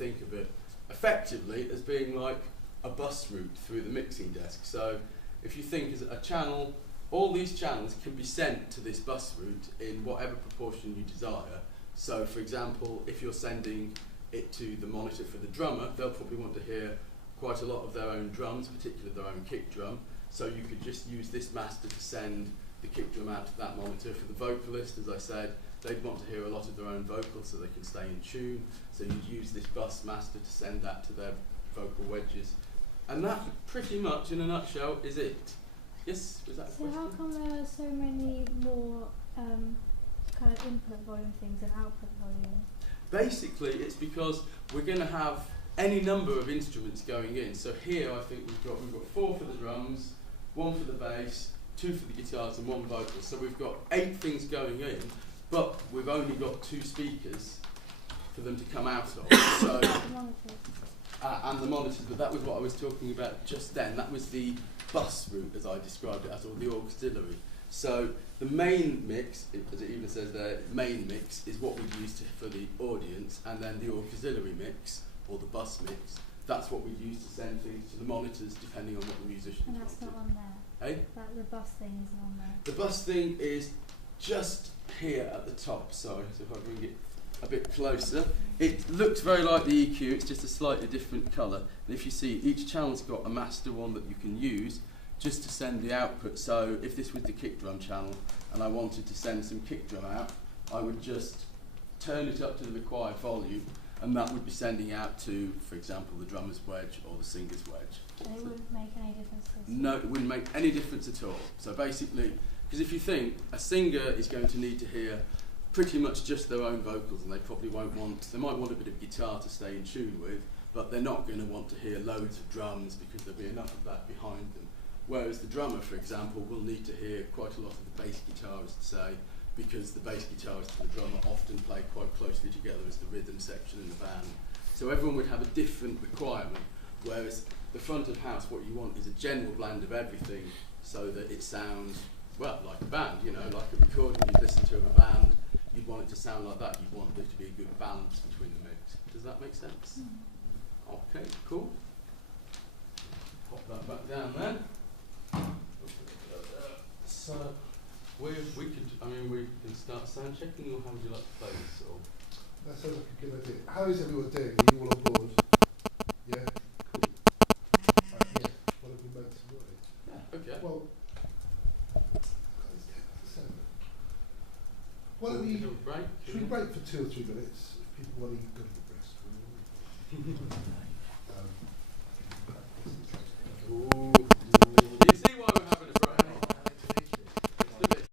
think of it effectively as being like a bus route through the mixing desk. So if you think as a channel, all these channels can be sent to this bus route in whatever proportion you desire. So for example, if you're sending it to the monitor for the drummer, they'll probably want to hear quite a lot of their own drums, particularly their own kick drum. So you could just use this master to send the kick drum out to that monitor. For the vocalist, as I said, they'd want to hear a lot of their own vocals so they can stay in tune. So you'd use this bus master to send that to their vocal wedges. And that pretty much, in a nutshell, is it. Yes, was that a question? So how come there are so many more kind of input volume things than output volume? Basically, it's because we're going to have any number of instruments going in. So here, I think we've got 4 for the drums, 1 for the bass, 2 for the guitars, and 1 vocal. So we've got 8 things going in, but we've only got 2 speakers for them to come out of. So, and the monitors, but that was what I was talking about just then. That was the bus route, as I described it, as or the auxiliary. So the main mix, as it even says there, main mix is what we use for the audience, and then the auxiliary mix, or the bus mix, that's what we use to send things to the monitors, depending on what the musician And that's not on there? Hey? The bus thing isn't on there? The bus thing is just here at the top, sorry, so if I bring it a bit closer. It looks very like the EQ, it's just a slightly different colour. And if you see, each channel's got a master one that you can use just to send the output. So if this was the kick drum channel and I wanted to send some kick drum out, I would just turn it up to the required volume, and that would be sending out to, for example, the drummer's wedge or the singer's wedge. And it wouldn't make any difference? No, it wouldn't make any difference at all. So basically, because if you think, a singer is going to need to hear pretty much just their own vocals, and they probably won't want, they might want a bit of guitar to stay in tune with, but they're not going to want to hear loads of drums because there'll be enough of that behind them. Whereas the drummer, for example, will need to hear quite a lot of the bass guitarist say, because the bass guitarist and the drummer often play quite closely together as the rhythm section in the band. So everyone would have a different requirement, whereas the front of house, what you want is a general blend of everything so that it sounds, well, like a band, you know, like a recording you'd listen to of a band, you'd want it to sound like that, you'd want there to be a good balance between the mix. Does that make sense? Okay, cool. Pop that back down then. So, we can start sound checking, or how would you like to play this? Or? That sounds like a good idea. How is everyone doing? Are you all on board? Yeah? Cool. Yeah. What have we meant to do? Yeah, okay. Well, why don't we, break? should we break for 2 or 3 minutes? If people want to go to the breast.